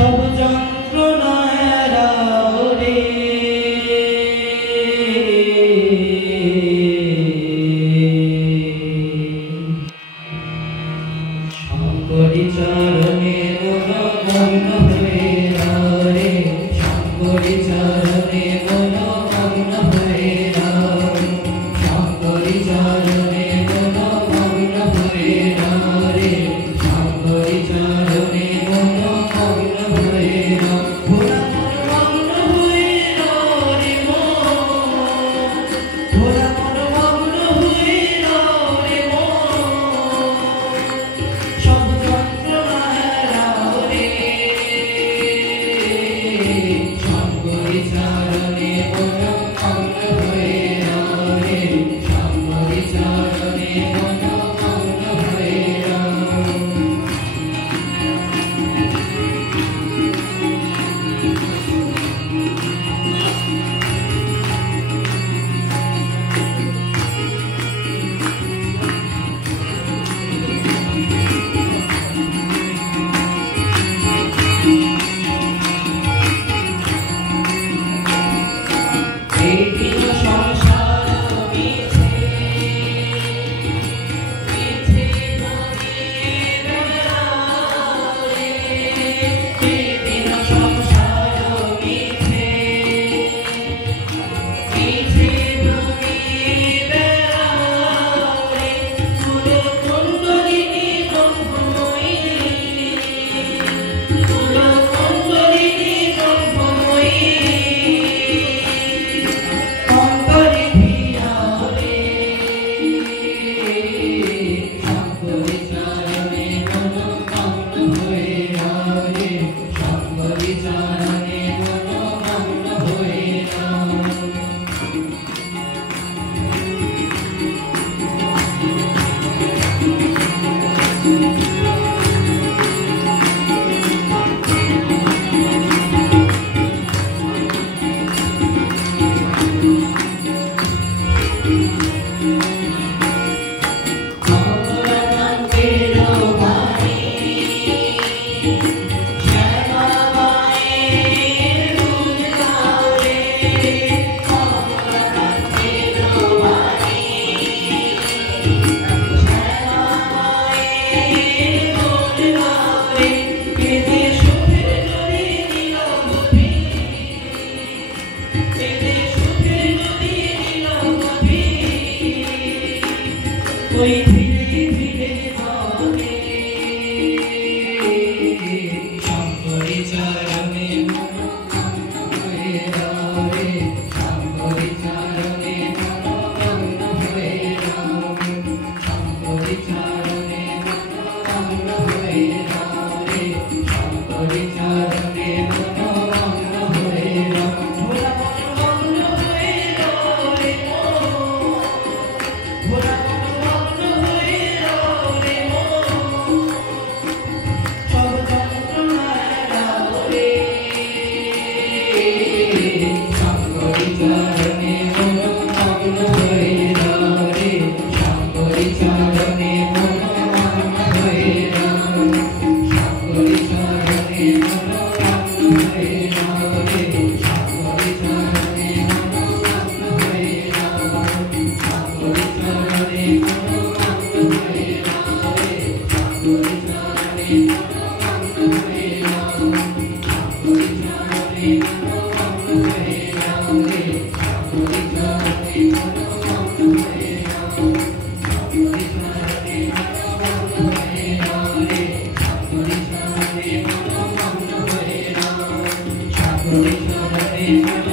সব যন্ত্রণা এড়াও রে শঙ্করী চরণে মন হয়ে দাও রে শঙ্করী চরণে মন হয়ে দাও শঙ্করী চরণে মন হয়ে দাও রে শঙ্করী চরণে মন হয়ে দাও ভোলা মন হয়ে দাও রে ভোলা মন হয়ে দাও রে সব যন্ত্রণা এড়াও রে শঙ্করী চরণে মন হয়ে দাও রে শঙ্করী চরণে মন হয়ে দাও এই দিন সংসার মিছে মিছে ঘুরিয়ে বেড়াও রে এই দিন সংসার মিছে মিছে ঘুরিয়ে বেড়াও রে কুলকুণ্ডলিনী ব্রহ্মময়ী কুলকুণ্ডলিনী ব্রহ্মময়ী শঙ্করী প্রিয়াও রে শঙ্করী চরণে মন হয়ে দাও রে শঙ্করী চরণে মন হয়ে দাও অমরাকান্তের বাণী শ্যামা মায়ের গুণ গাও রে অমরাকান্তের বাণী শ্যামা মায়ের গুণ গাও রে কেঁদে সুখের নদী নীলমতি কেঁদে সুখের নদী নীলমতি ওই ধীরে ধীরে ভাবে শঙ্করী চরণে মন হয়ে দাও রে শঙ্করী চরণে মন হয়ে দাও শঙ্করী চরণে মন হয়ে দাও রে শঙ্করী চরণে মন হয়ে দাও ভোলা মন হয়ে দাও রে ভোলা মন হয়ে দাও রে সব যন্ত্রণা এড়াও রে শঙ্করী চরণে মন হয়ে দাও রে শঙ্করী চরণে মন হয়ে দাও শঙ্করী চরণে মন হয়ে দাও রে শঙ্করী চরণে মন হয়ে দাও শঙ্করী চরণে মন হয়ে দাও রে শঙ্করী চরণে মন হয়ে দাও শঙ্করী চরণে মন হয়ে দাও রে শঙ্করী চরণে মন হয়ে দাও শঙ্করী চরণে মন হয়ে দাও রে শঙ্করী চরণে মন হয়ে দাও শঙ্করী চরণে